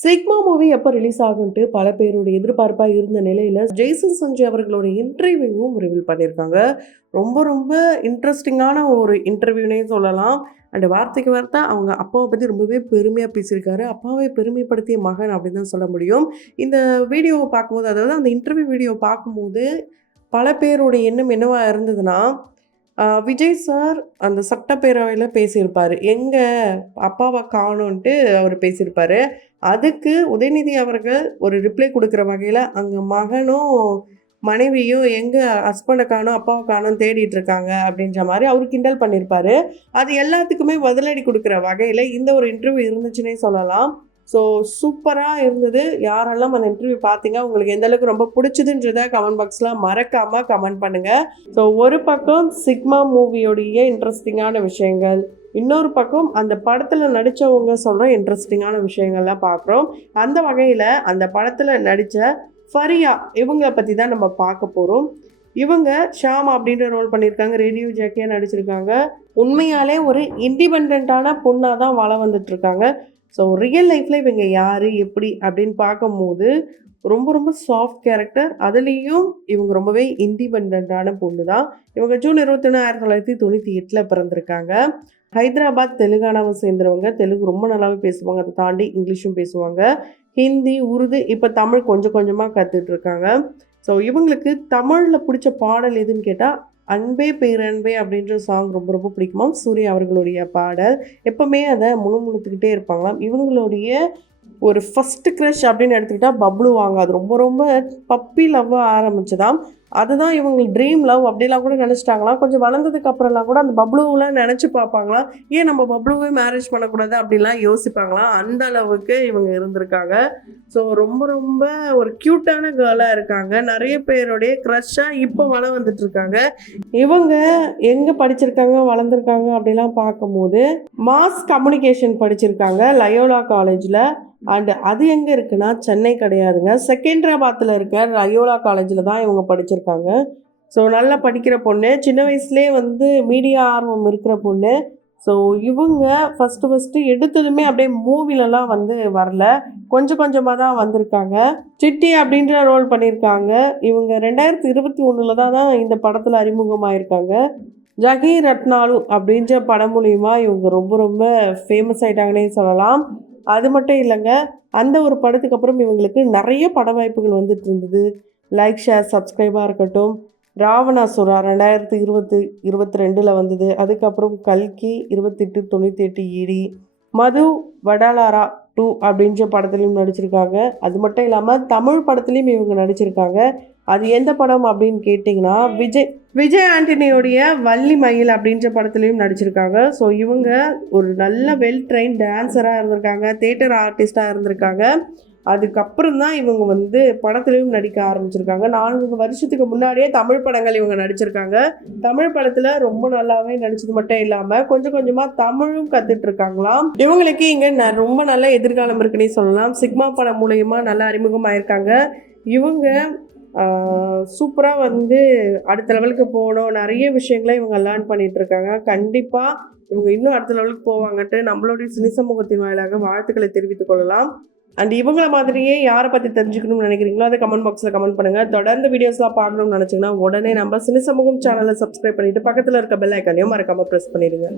Sigma movie எப்போ release ஆகுன்ட்டு பல பேரோட எதிர்பார்ப்பா இருந்த நிலையில ஜெய்சன் சஞ்சய் அவர்களோட இன்டர்வியூவும் ரிவீல் பண்ணியிருக்காங்க. ரொம்ப ரொம்ப இன்ட்ரெஸ்டிங்கான ஒரு இன்டர்வியூனே சொல்லலாம். அண்ட் வார்த்தைக்கு வார்த்தை அவங்க அப்பாவை பற்றி ரொம்பவே பெருமையாக பேசியிருக்காரு. அப்பாவை பெருமைப்படுத்திய மகன் அப்படின்னு தான் சொல்ல முடியும். இந்த வீடியோவை பார்க்கும்போது, அதாவது அந்த இன்டர்வியூ வீடியோ பார்க்கும்போது பல பேரோட எண்ணம் என்னவா இருந்ததுன்னா, விஜய் சார் அந்த சட்டப்பேரவையில பேசியிருப்பாரு. எங்க அப்பாவ காணோன்ட்டு அவரு பேசியிருப்பாரு. அதுக்கு உதயநிதி அவர்கள் ஒரு ரிப்ளை குடுக்குற வகையில, அங்க மகனும், மனைவியும் எங்க ஹஸ்பண்ட காணோம், அப்பாவ காணோம்னு தேடிட்டு இருக்காங்க அப்படின்ற மாரி அவரு கிண்டல் பண்ணியிருப்பாரு. அது எல்லாத்துக்குமே பதிலடி குடுக்குற வகையில இந்த ஒரு இன்டர்வியூ இருந்துச்சுன்னே சொல்லலாம். ஸோ சூப்பரா இருந்தது. யாரெல்லாம் அந்த இன்டர்வியூ பார்த்தீங்க, உங்களுக்கு எந்த அளவுக்கு ரொம்ப பிடிச்சதுன்றத கமெண்ட் பாக்ஸ்ல மறக்காம கமெண்ட் பண்ணுங்க. ஸோ ஒரு பக்கம் சிக்மா மூவியோடைய இன்ட்ரெஸ்டிங்கான விஷயங்கள், இன்னொரு பக்கம் அந்த படத்துல நடிச்சவங்க சொல்ற இன்ட்ரெஸ்டிங்கான விஷயங்கள்லாம் பார்க்குறோம். அந்த வகையில அந்த படத்துல நடிச்ச ஃபரியா இவங்கள பத்தி தான் நம்ம பார்க்க போறோம். இவங்க ஷாம் அப்படின்ற ரோல் பண்ணியிருக்காங்க. ரேடியோ ஜாக்கியா நடிச்சிருக்காங்க. உண்மையாலே ஒரு இண்டிபெண்டன்ட்டான பொண்ணா தான் வலம் வந்துட்டு இருக்காங்க. ஸோ ரியல் லைஃப்பில் இவங்க யார் எப்படி அப்படின்னு பார்க்கும்போது ரொம்ப ரொம்ப சாஃப்ட் கேரக்டர். அதுலேயும் இவங்க ரொம்பவே இண்டிபெண்ட்டான பொண்ணு தான். இவங்க ஜூன் 21, 1998 பிறந்திருக்காங்க. ஹைதராபாத் தெலுங்கானாவை சேர்ந்தவங்க. தெலுங்கு ரொம்ப நல்லாவே பேசுவாங்க. அதை தாண்டி இங்கிலீஷும் பேசுவாங்க. ஹிந்தி, உருது, இப்போ தமிழ் கொஞ்சம் கொஞ்சமாக கற்றுட்ருக்காங்க. ஸோ இவங்களுக்கு தமிழில் பிடிச்ச பாடல் எதுன்னு கேட்டால், அன்பே பேரன்பே அப்படின்ற சாங் ரொம்ப ரொம்ப பிடிக்குமாம். சூர்யா அவர்களுடைய பாடல். எப்போவுமே அதை முணுமுணுத்துக்கிட்டே இருப்பாங்களாம். இவங்களுடைய ஒரு ஃபஸ்ட்டு க்ரஷ் அப்படின்னு எடுத்துக்கிட்டால் பப்ளு வாங்க. அது ரொம்ப ரொம்ப பப்பி லவ்வாக ஆரம்பிச்சதாம். அதுதான் இவங்க ட்ரீம் லவ் அப்படிலாம் கூட நினச்சிட்டாங்களாம். கொஞ்சம் வளர்ந்ததுக்கு அப்புறம்லாம் கூட அந்த பப்ளுவெலாம் நினச்சி பார்ப்பாங்களாம். ஏன் நம்ம பப்ளுவே மேரேஜ் பண்ணக்கூடாது அப்படிலாம் யோசிப்பாங்களாம். அந்த அளவுக்கு இவங்க இருந்திருக்காங்க. ஸோ ரொம்ப ரொம்ப ஒரு க்யூட்டான கேர்ளாக இருக்காங்க. நிறைய பேருடைய க்ரஷ்ஷாக இப்போ வளம் வந்துட்டுருக்காங்க. இவங்க எங்கே படிச்சிருக்காங்க, வளர்ந்துருக்காங்க அப்படிலாம் பார்க்கும்போது மாஸ் கம்யூனிகேஷன் படிச்சிருக்காங்க லயோலா காலேஜில். அண்டு அது எங்கே இருக்குன்னா சென்னை கிடையாதுங்க, செகண்டராபாத்தில் இருக்க லயோலா காலேஜில் தான் இவங்க படிச்சிருக்காங்க. ஸோ நல்லா படிக்கிற பொண்ணு. சின்ன வயசுலேயே வந்து மீடியா ஆர்வம் இருக்கிற பொண்ணு. ஸோ இவங்க ஃபஸ்ட்டு எடுத்ததுமே அப்படியே மூவிலலாம் வந்து வரல, கொஞ்சம் கொஞ்சமாக தான் வந்திருக்காங்க. சிட்டி அப்படின்ற ரோல் பண்ணியிருக்காங்க. இவங்க 2021 தான் இந்த படத்தில் அறிமுகமாயிருக்காங்க. ஜகி ரத்னாலு அப்படின்ற படம் மூலிமா இவங்க ரொம்ப ரொம்ப ஃபேமஸ் ஆகிட்டாங்கன்னே சொல்லலாம். அது மட்டும் இல்லைங்க, அந்த ஒரு படத்துக்கு அப்புறம் இவங்களுக்கு நிறைய பட வாய்ப்புகள் வந்துட்டு இருந்தது. லைக், ஷேர், சப்ஸ்கிரைபாக இருக்கட்டும். ராவணாசுரா 2022 வந்தது. அதுக்கப்புறம் கல்கி 2898 ஈடி, மது வடாலாரா 2 அப்படின்ற படத்துலையும் நடிச்சிருக்காங்க. அது மட்டும் இல்லாமல் தமிழ் படத்துலையும் இவங்க நடிச்சிருக்காங்க. அது எந்த படம் அப்படின்னு கேட்டிங்கன்னா, விஜய் ஆண்டனியோடைய வள்ளி மயில் அப்படின்ற படத்துலையும் நடிச்சிருக்காங்க. ஸோ இவங்க ஒரு நல்ல வெல் ட்ரெயின் டான்ஸராக இருந்திருக்காங்க, தியேட்டர் ஆர்டிஸ்டாக இருந்திருக்காங்க. அதுக்கப்புறம் தான் இவங்க வந்து படத்துலையும் நடிக்க ஆரம்பிச்சிருக்காங்க. 4 வருஷத்துக்கு முன்னாடியே தமிழ் படங்கள் இவங்க நடிச்சிருக்காங்க. தமிழ் படத்தில் ரொம்ப நல்லாவே நடிச்சது மட்டும் இல்லாமல் கொஞ்சம் கொஞ்சமாக தமிழும் கற்றுட்ருக்காங்களாம். இவங்களுக்கு இங்கே ரொம்ப நல்ல எதிர்காலம் இருக்குன்னே சொல்லலாம். சிக்மா படம் மூலயமா நல்லா அறிமுகமாயிருக்காங்க. இவங்க சூப்பராக வந்து அடுத்த லெவலுக்கு போகணும், நிறைய விஷயங்களை இவங்க லேர்ன் பண்ணிகிட்ருக்காங்க. கண்டிப்பாக இவங்க இன்னும் அடுத்த லெவலுக்கு போவாங்கன்ட்டு நம்மளுடைய சினி சமூகத்தின் வாயிலாக வாழ்த்துக்களை தெரிவித்துக் கொள்ளலாம். அண்ட் இவங்கள மாதிரியே யாரை பற்றி தெரிஞ்சுக்கணும்னு நினைக்கிறீங்களோ அதை கமெண்ட் பாக்ஸில் கமெண்ட் பண்ணுங்கள். தொடர்ந்து வீடியோஸ்லாம் பார்க்கணும்னு நினச்சிங்கன்னா உடனே நம்ம சினி சமூகம் சேனலை சப்ஸ்கிரைப் பண்ணிவிட்டு பக்கத்தில் இருக்க பெல் ஐக்கானையும் மறக்காமல் ப்ரெஸ் பண்ணிடுங்க.